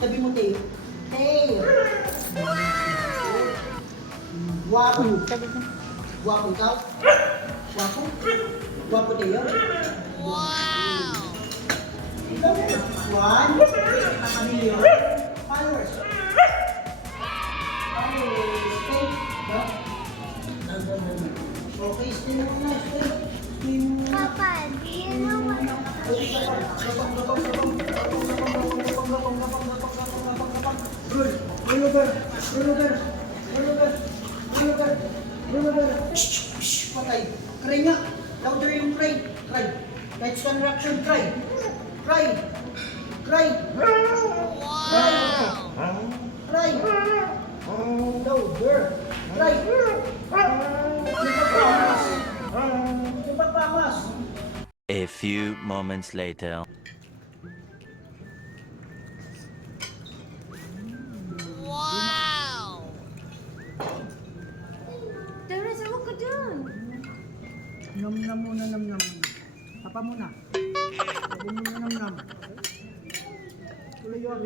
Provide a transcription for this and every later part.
Sabi mo, Teo. Teo. Guwapo. Guwapo ikaw? Guwapo? Guwapo, Teo? Wow! 1 million followers. Okay. Okay, stay na muna. Papa, do you know what? Patay. Cry nga. Louder yung cry. Cry. Lights construction. Cry. Cry. Cry. Cry. Cry. Louder. Cry. Ipagpamas. A few moments later. Teresa, huwag ka dyan. Nam-nam muna, nam-nam. Papa muna. Papa muna, nam-nam. Tuloy yun.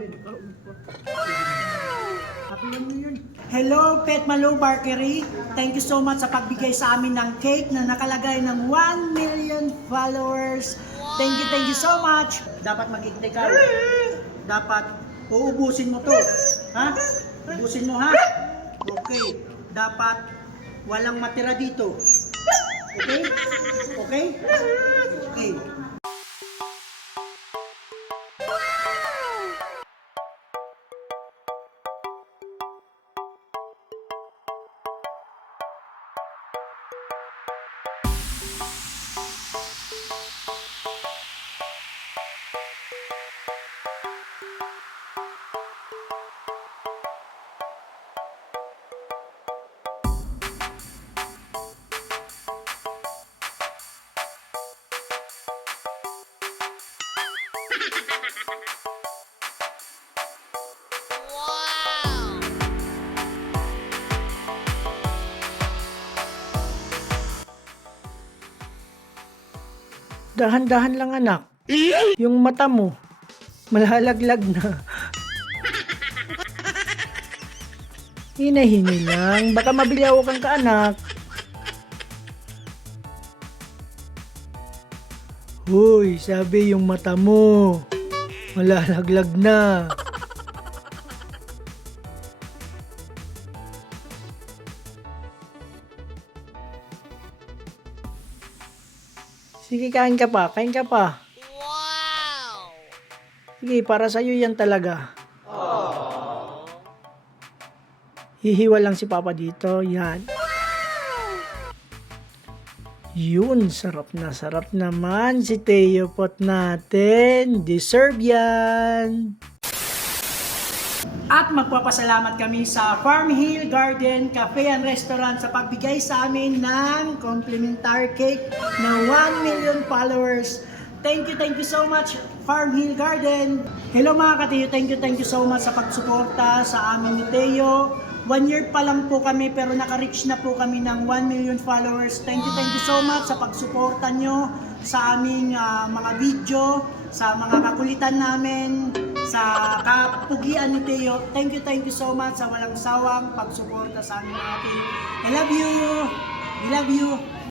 Happy lang mo yun. Hello, Pet Malo Barkery. Thank you so much sa pagbigay sa amin ng cake na nakalagay ng 1 million followers. Thank you so much. Dapat mag-hintay ka. Dapat uubusin mo to. Ha? Ubusin mo, ha? Okay. Dapat walang matira dito. Okay? Okay? Okay. Dahan-dahan lang anak. Yung mata mo, malalaglag na. Hinahingi lang. Baka mabilyaw kang kaanak. Hoy, sabi yung mata mo, malalaglag na. Sige, kain ka pa. Kain ka pa. Wow! Sige, para sa'yo yan talaga. Hihiwa lang si Papa dito. Yan. Yun, sarap naman si Teo Pot natin. Deserve yan. At magpapasalamat kami sa Farm Hill Garden Cafe and Restaurant sa pagbigay sa amin ng complimentary cake na 1 million followers. Thank you so much, Farm Hill Garden. Hello mga ka-Teo, thank you so much sa pagsuporta sa amin ni Teo. 1 year pa lang po kami pero naka-reach na po kami ng 1 million followers. Thank you so much sa pagsuporta nyo sa aming mga video, sa mga kakulitan namin, sa kapugian ni Teo. Thank you so much sa walang sawang pagsuporta sa aming mga Teo. I love you! We love you!